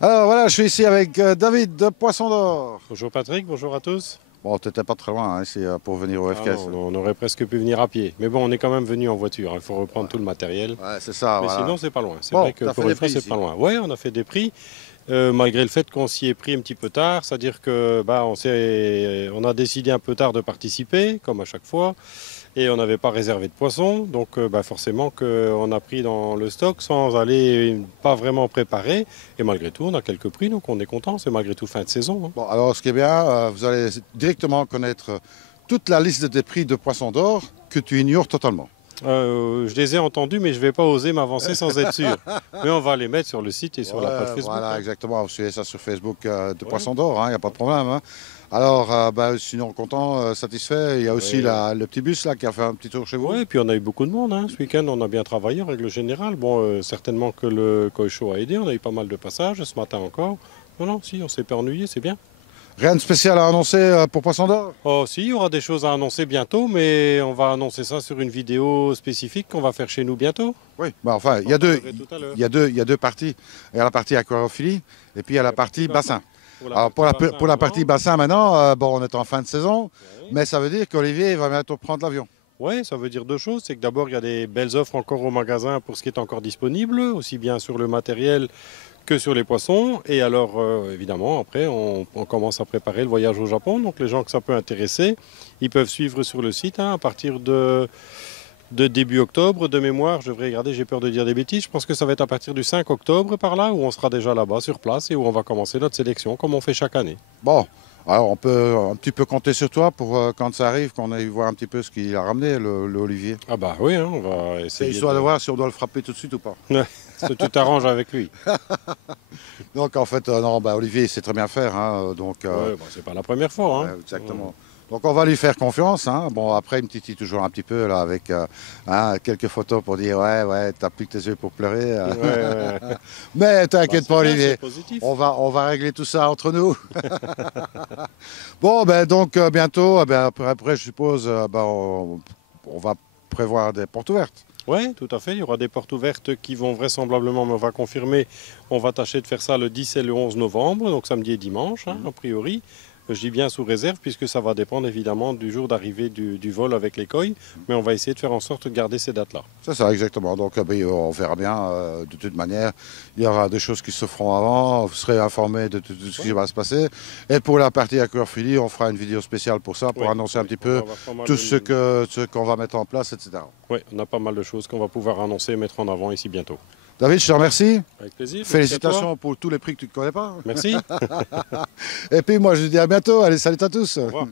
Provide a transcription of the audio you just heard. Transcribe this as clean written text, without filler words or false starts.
Alors voilà, je suis ici avec David de Poisson d'Or. Bonjour Patrick, bonjour à tous. Bon, t'étais pas très loin hein, ici pour venir au Ah FKS. non, on aurait presque pu venir à pied. Mais bon, on est quand même venu en voiture, hein. Il faut reprendre tout le matériel. Ouais, c'est ça, Mais voilà. sinon, c'est pas loin. C'est Bon, vrai que t'as fait pour des une fois, prix c'est ici. pas loin. Ouais, on a fait des prix, malgré le fait qu'on s'y est pris un petit peu tard. C'est-à-dire que on a décidé un peu tard de participer, comme à chaque fois. Et on n'avait pas réservé de poisson. Donc forcément qu'on a pris dans le stock sans aller pas vraiment préparer. Et malgré tout, on a quelques prix, donc on est content. C'est malgré tout fin de saison, hein. Bon, alors ce qui est bien, vous allez directement connaître toute la liste des prix de Poisson d'Or que tu ignores totalement. Je les ai entendus, mais je ne vais pas oser m'avancer sans être sûr. Mais on va les mettre sur le site et sur la page Ouais, Facebook, voilà, hein. exactement. Vous suivez ça sur Facebook de Ouais, Poisson d'Or, il n'y a pas de problème, hein. Alors, sinon, content, satisfait. Il y a aussi ouais. le petit bus là qui a fait un petit tour chez vous. Ouais, et puis on a eu beaucoup de monde, hein. Ce week-end, on a bien travaillé en règle générale. Bon, certainement que le Koi Show a aidé. On a eu pas mal de passages ce matin encore. Non, non, si, on s'est pas ennuyé, c'est bien. Rien de spécial à annoncer pour Poisson d'Or? Oh, si, il y aura des choses à annoncer bientôt, mais on va annoncer ça sur une vidéo spécifique qu'on va faire chez nous bientôt. Oui, bah, enfin, J'en parlerai tout à l'heure. il y a deux parties. Il y a la partie aquarophilie et puis il y a la partie bassin. Pour la Alors partie bassin pour la partie maintenant. bassin maintenant, bon, on est en fin de saison, Ouais. mais ça veut dire qu'Olivier va bientôt prendre l'avion. Ouais, ça veut dire deux choses. C'est que d'abord, il y a des belles offres encore au magasin pour ce qui est encore disponible, aussi bien sur le matériel que sur les poissons. Et alors, évidemment, après, on commence à préparer le voyage au Japon. Donc, les gens que ça peut intéresser, ils peuvent suivre sur le site, hein, à partir de début octobre. De mémoire, je devrais regarder, j'ai peur de dire des bêtises. Je pense que ça va être à partir du 5 octobre par là, où on sera déjà là-bas sur place et où on va commencer notre sélection, comme on fait chaque année. Bon, alors on peut un petit peu compter sur toi pour quand ça arrive, qu'on aille voir un petit peu ce qu'il a ramené, le Olivier. Ah bah oui, hein, on va C'est essayer histoire de voir si on doit le frapper tout de suite ou pas. Ouais, tu t'arranges avec lui. Donc en fait, non, bah, Olivier il sait très bien faire, hein, donc Ouais, bah, c'est pas la première fois, ouais, hein. exactement. Donc on va lui faire confiance, hein. Bon, après, il me titille toujours un petit peu là, avec hein, quelques photos pour dire ouais, t'as plus que tes yeux pour pleurer. Ouais, ouais, ouais. Mais Bah, t'inquiète c'est pas, bien, c'est Olivier, positif. on va régler tout ça entre nous. Bon, ben donc bientôt, ben, après, je suppose, on va prévoir des portes ouvertes. Oui, tout à fait. Il y aura des portes ouvertes qui vont vraisemblablement, mais on va confirmer, on va tâcher de faire ça le 10 et le 11 novembre, donc samedi et dimanche, hein, a priori. Je dis bien sous réserve, puisque ça va dépendre évidemment du jour d'arrivée du vol avec les coils, mais on va essayer de faire en sorte de garder ces dates-là. C'est ça, exactement. Donc ben, on verra bien. De toute manière, il y aura des choses qui se feront avant. Vous serez informés de tout ce qui va se passer. Et pour la partie aquariophilie, on fera une vidéo spéciale pour ça, pour Oui, annoncer un oui, petit on va peu avoir pas mal tout de... ce qu'on va mettre en place, etc. Oui, on a pas mal de choses qu'on va pouvoir annoncer et mettre en avant ici bientôt. David, je te remercie. Avec plaisir. Merci à toi. Félicitations pour tous les prix que tu ne connais pas. Merci. Et puis moi, je te dis à bientôt. Allez, salut à tous. Au revoir.